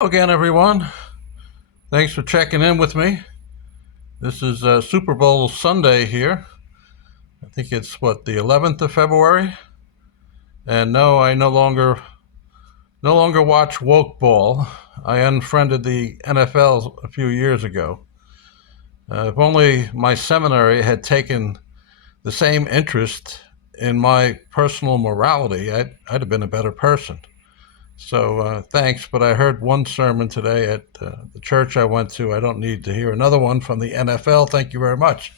Again, everyone. Thanks for checking in with me. This is Super Bowl Sunday here. I think it's the 11th of February. And no, I no longer watch woke ball. I unfriended the NFL a few years ago. If only my seminary had taken the same interest in my personal morality, I'd have been a better person. So thanks, but I heard one sermon today at the church I went to. I don't need to hear another one from the NFL. Thank you very much.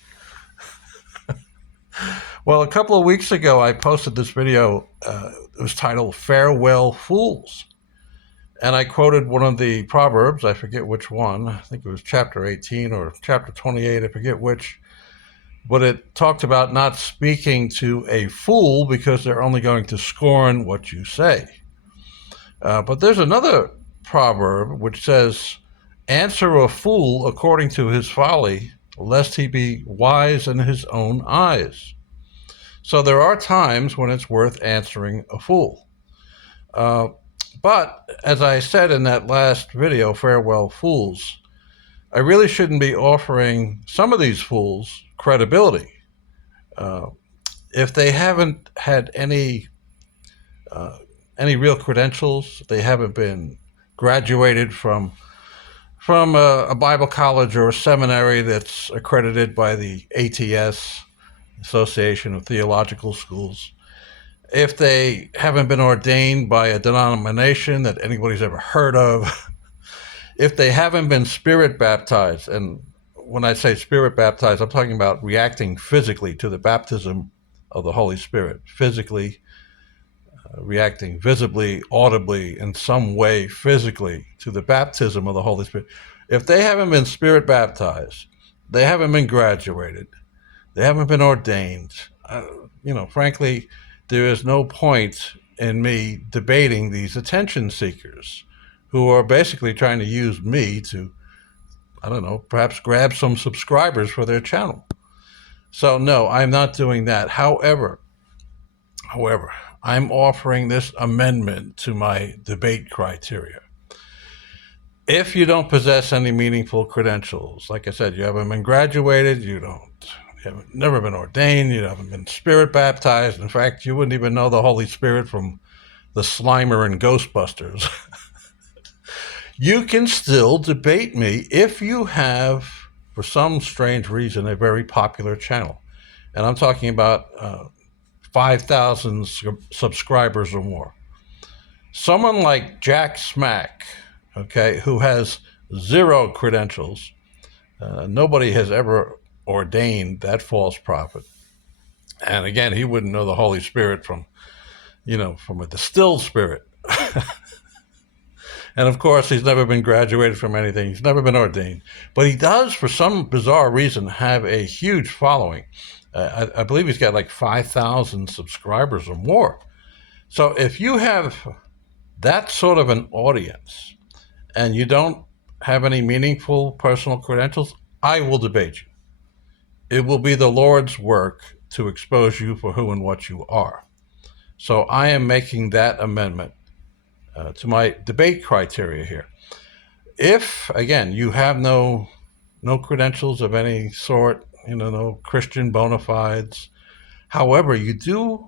Well, a couple of weeks ago, I posted this video. It was titled Farewell Fools. And I quoted one of the Proverbs. I forget which one. I think it was chapter 18 or chapter 28. I forget which. But it talked about not speaking to a fool because they're only going to scorn what you say. But there's another proverb which says, answer a fool according to his folly, lest he be wise in his own eyes. So there are times when it's worth answering a fool. But as I said in that last video, Farewell Fools, I really shouldn't be offering some of these fools credibility. If they haven't had any real credentials, they haven't been graduated from a Bible college or a seminary that's accredited by the ATS, Association of Theological Schools, if they haven't been ordained by a denomination that anybody's ever heard of, if they haven't been spirit baptized, and when I say spirit baptized, I'm talking about reacting physically to the baptism of the Holy Spirit, physically reacting visibly, audibly, in some way, physically to the baptism of the Holy Spirit. If they haven't been spirit baptized, they haven't been graduated, they haven't been ordained, frankly, there is no point in me debating these attention seekers who are basically trying to use me to, I don't know, perhaps grab some subscribers for their channel. So no, I'm not doing that. However, I'm offering this amendment to my debate criteria. If you don't possess any meaningful credentials, like I said, you haven't been graduated, you haven't never been ordained, you haven't been spirit baptized. In fact, you wouldn't even know the Holy Spirit from the Slimer and Ghostbusters. You can still debate me if you have, for some strange reason, a very popular channel. And I'm talking about 5,000 subscribers or more. Someone like Jack Smack, okay, who has zero credentials, nobody has ever ordained that false prophet. And again, he wouldn't know the Holy Spirit from a distilled spirit. And of course, he's never been graduated from anything. He's never been ordained. But he does, for some bizarre reason, have a huge following. I believe he's got like 5,000 subscribers or more. So if you have that sort of an audience and you don't have any meaningful personal credentials, I will debate you. It will be the Lord's work to expose you for who and what you are. So I am making that amendment to my debate criteria here. If, again, you have no credentials of any sort, no Christian bona fides, however, you do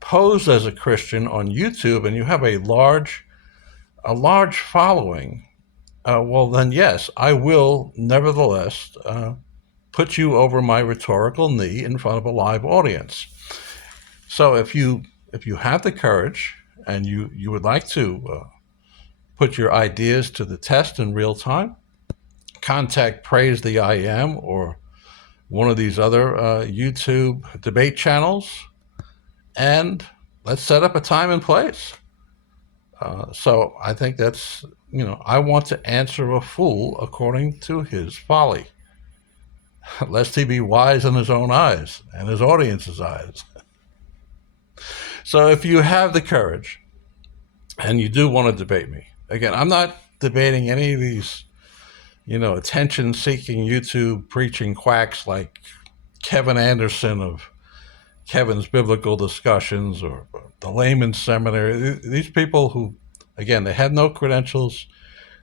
pose as a Christian on YouTube and you have a large following, well then yes, I will nevertheless put you over my rhetorical knee in front of a live audience. So if you have the courage and you would like to put your ideas to the test in real time, contact Praise the I Am or one of these other YouTube debate channels, and let's set up a time and place. So I think that's, I want to answer a fool according to his folly, lest he be wise in his own eyes and his audience's eyes. So if you have the courage and you do want to debate me, again, I'm not debating any of these, attention-seeking YouTube preaching quacks like Kevin Anderson of Kevin's Biblical Discussions or the Layman Seminary. These people who, again, they have no credentials.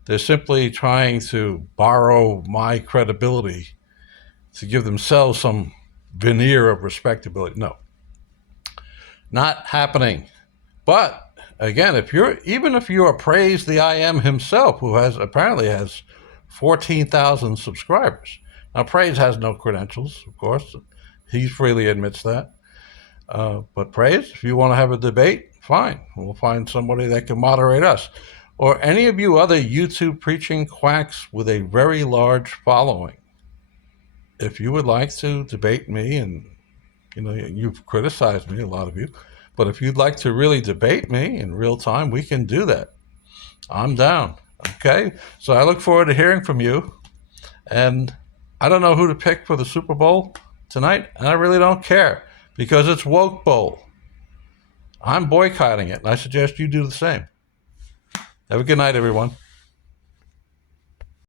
They're simply trying to borrow my credibility to give themselves some veneer of respectability. No, not happening. But again, even if you are Praise the I Am himself, who apparently has 14,000 subscribers. Now, Praise has no credentials, of course. He freely admits that. But Praise, if you want to have a debate, fine. We'll find somebody that can moderate us. Or any of you other YouTube preaching quacks with a very large following. If you would like to debate me, and you've criticized me, a lot of you, but if you'd like to really debate me in real time, we can do that. I'm down. Okay? So I look forward to hearing from you. And I don't know who to pick for the Super Bowl tonight, and I really don't care because it's Woke Bowl. I'm boycotting it, and I suggest you do the same. Have a good night, everyone.